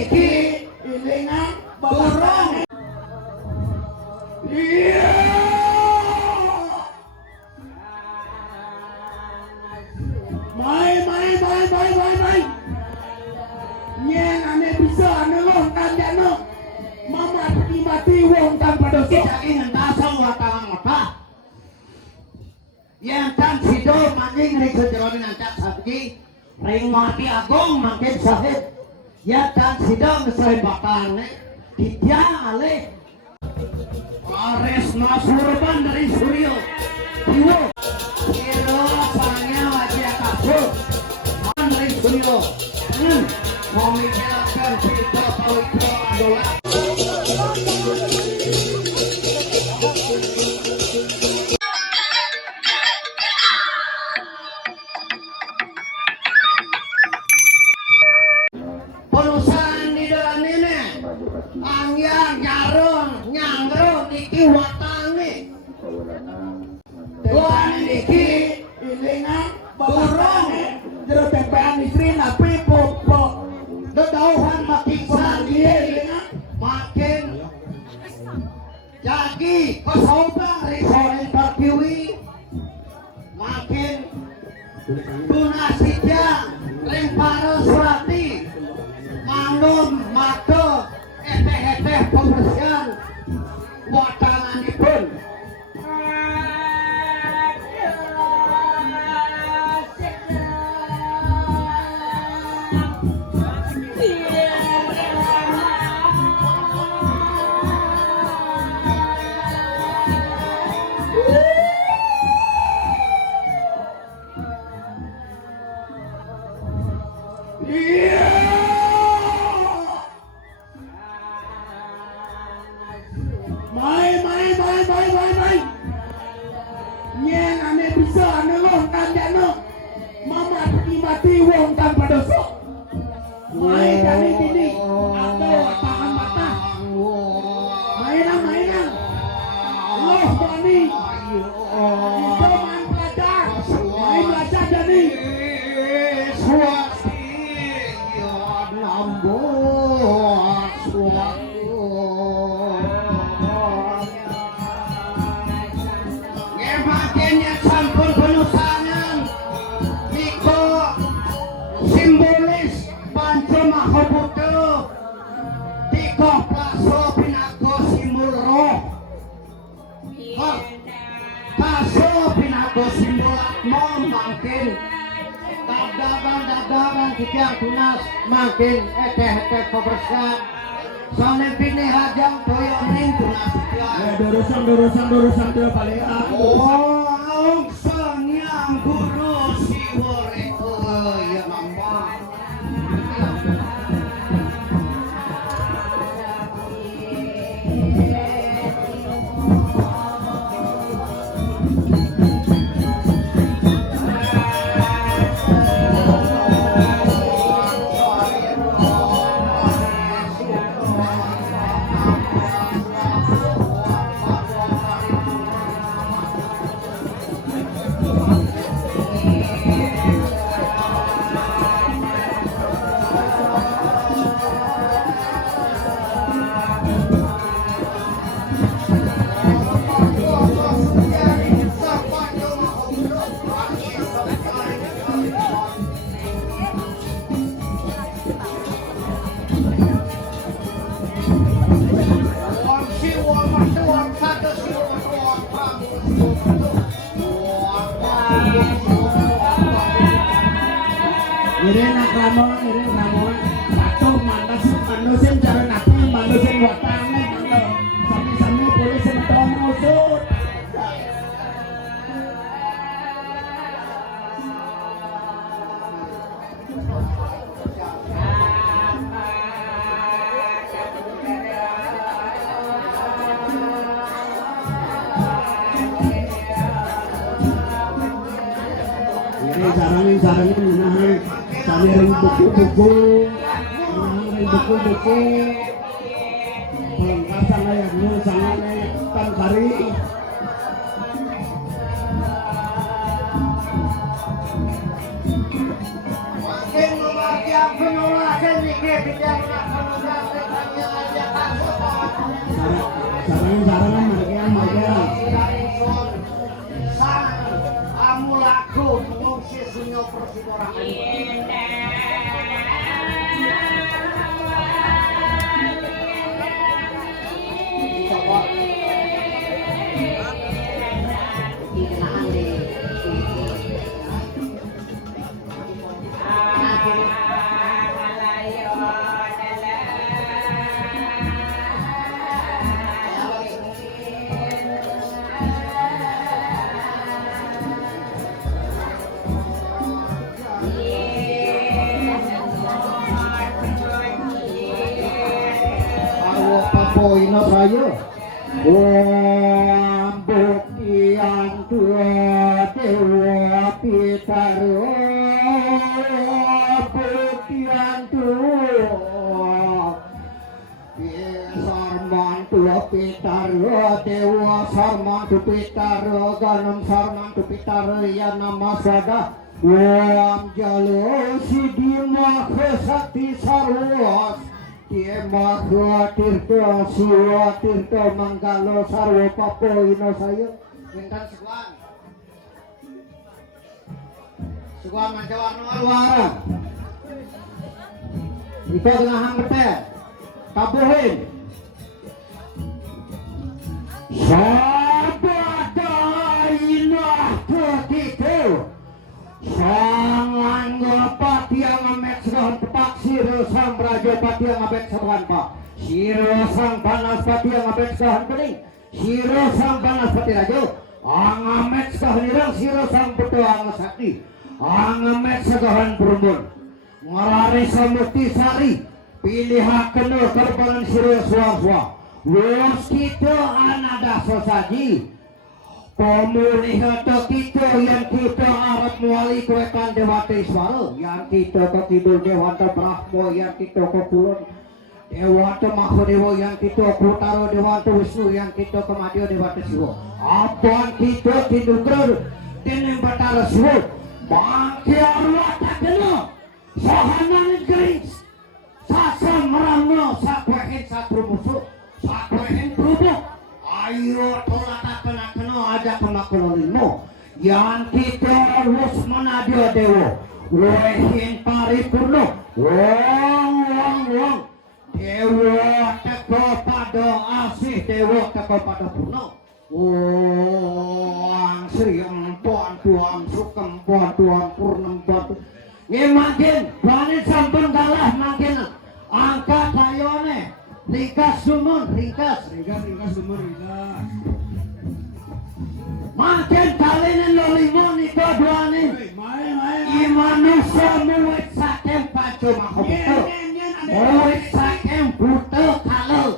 niki ilingan burung. Iya. Mai. Nyeng ane bisa ane loh kandano. Mama mati wong tanpa dosa. Kita ingin dasar watangan mata. Yang tan sido maning ring sejeromin ancak sakti. Ring mati agung makin sahid. Ya tan sido ngesahin bakalan Ditya alih Ares Masurban dari Suryo Iwo Ilo palanya wajah kasut dari Suryo memikirkan kita pawitra adalah perusahaan di dalam ini angyang nyangro niki watane Tuan niki ilingan burung. Jero tempean istri napi popo. dedauhan makin Sanggie sanggi ilingan. makin jadi kesaubang risore perpiwi makin tunasija lemparo surati mangun mata eteh pembersihan watanganipun Iya. Mai. Nyeng ane bisa ane loh kandano. Mama mati wong tanpa dosa. Mai dari sini. Atau tahan mata. Mainan. Loh Dani. Itu main belajar. Main belajar Dani. Sampun penusangan Niko simbolis Panco Mahabuto Tiko Plaso Pinago Simbol Roh Paso Pinago Simbol Atmo makin Dadaban kijang tunas makin eteh kebersihan soalnya pilih hajang toyo ning tunas Dorusan dia paling aku. Sang guru siworeko ya mama. Iring ramon satu mantas manusia cara nabi manusia watane sami boleh sementara mausud. Ini sarangin menahan samiring buku-buku pelengkapan ayat nu sangat kan kari makin membahagiakan penolakan nih kita Sarangan mereka. Kamu laku mengungsi sunyo persiboran. Ino sayo bukian tua dewa pitaro bukian tua sarman tua pitaro dewa sarman tu pitaro ganam sarman tu pitaro ya nama sada wam jalo sidima kesakti sarwas Kie mahua tirto siwa tirto manggalo sarwo papo ino sayo mintan sukuan mancawarno alwara iko tengah hambete kabuhin sabada inah ketiko sangan ngopati yang amek segahan petak siro sang brajopati yang abek segahan pak siro sang panaspati yang abek segahan pening siro sang panaspati rajo ang amek segahan irang siro sang betul ang sakti ang amek segahan perumbun ngarari samukti sari pilih hakenur kerbalan siro suang-suang wos kita anada sosaji pemulih atau kita yang kita Arab muali kuekan Dewata Iswara yang kita ke kidul Dewata Brahma yang kita ke kulon Dewata Mahadewa yang kita ke utara Dewata Wisnu yang kita ke Madya Dewata Siwa apaan kita kidul gerud dengan Batara Siwa bangki arwah tak kena sahana negeri sasa merangno sakwehin satru musuh sakwehin perubuk ayo tolak kena aja kemakulolimo yang kita harus menadio dewa wehin paripurno wong dewa teko pada asih dewa teko pada purno wong sri empuan tuang sukem puan tuang purnem puan ngemakin planet sampun kalah makin angkat sayone ringkas sumur ringkas sumur makin kalian lolimo niko duanin imanusia muwit sakem pacu mahobeto muwit sakem buto kalau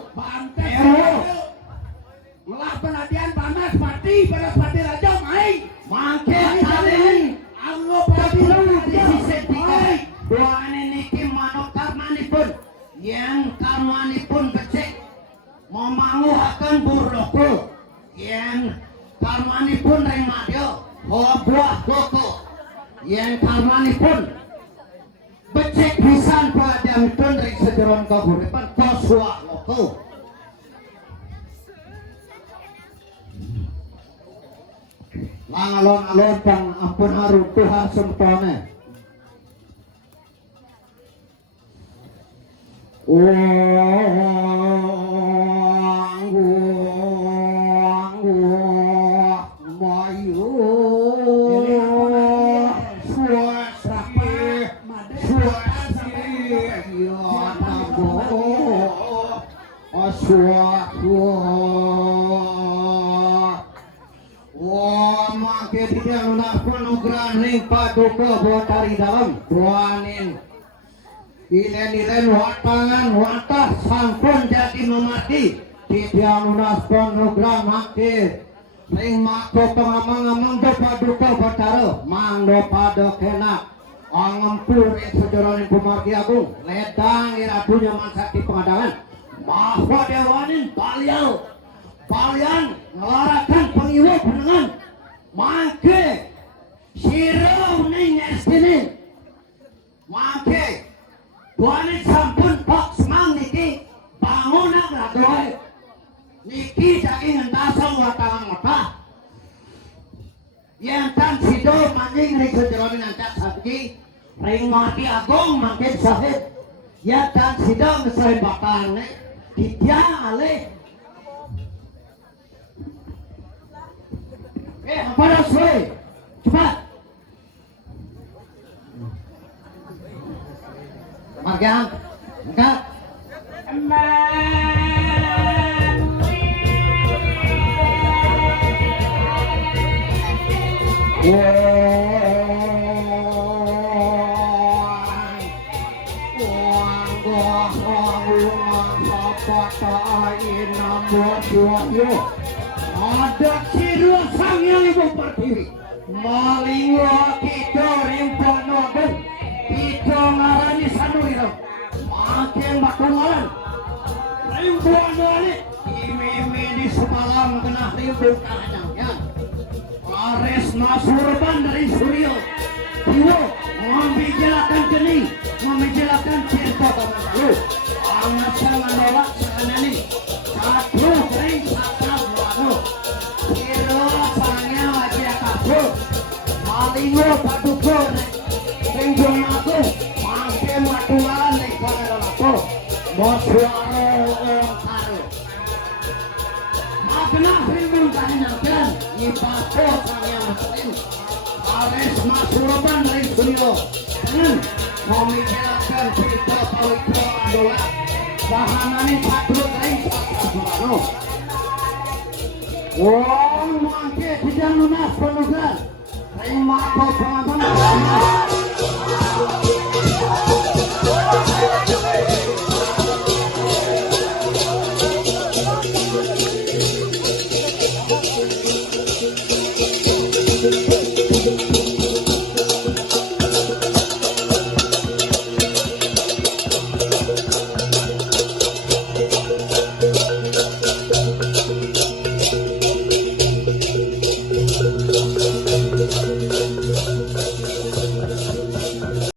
melah penadian panas pati raja main makin kalian anggap pati di sisi tiga duanin niki manuk karmanipun yang karmanipun becek memangu akan burloko yang karmanipun ring madya buah koko yang karmanipun becek pisan padamipun ring sejeron kahuripan koswa loko langalon-alon kang ampun haru Tuhan sempone paduka buat dari dalam buanin ilen watangan watah sampun jadi memati tidak lunas program mati ring mako pengamang-amang do paduka batara mangdo pada kena angempur sejaranin pemargi agung ledang iratunya mansakti pengadangan bahwa dewanin balian ngelarakan pengiwa penengan mangke siro ning estinin mangke duanin sampun pok semang niki Niki saking entasong watawan mata. Yang tan sido manjing ring sejero minancak sakti. Ring mati agung mangkin sahid. Ya tan sido ngesoy bakal ne. Titia ale. Apa dah soy? Cepat. Marga, enggak. Ada sirua sang yang ibu pertiwi malingwa kita rimpo noben kita ngarani sanuri lo makin batu ngalan rimpo ngali imi di semalam kena rimpo kanyangnya Ares Masurban dari Suryo Tiwo membicarakan kening membicarakan cinta teman lalu angat sangat nolak sana nih satu kering satu lalu kiro sangnya wajib kabur malingo paduko ringjong aku makin matuan nih pada laku mosuaro taruh makna ringjong kanyakan ipapo sangnya muslim Ares Masurban dari Suryo dengan memikirkan cerita pawitra adalah bahanani satu kering satu lalu wong mangke tidak lunas penugas ring mako pengaman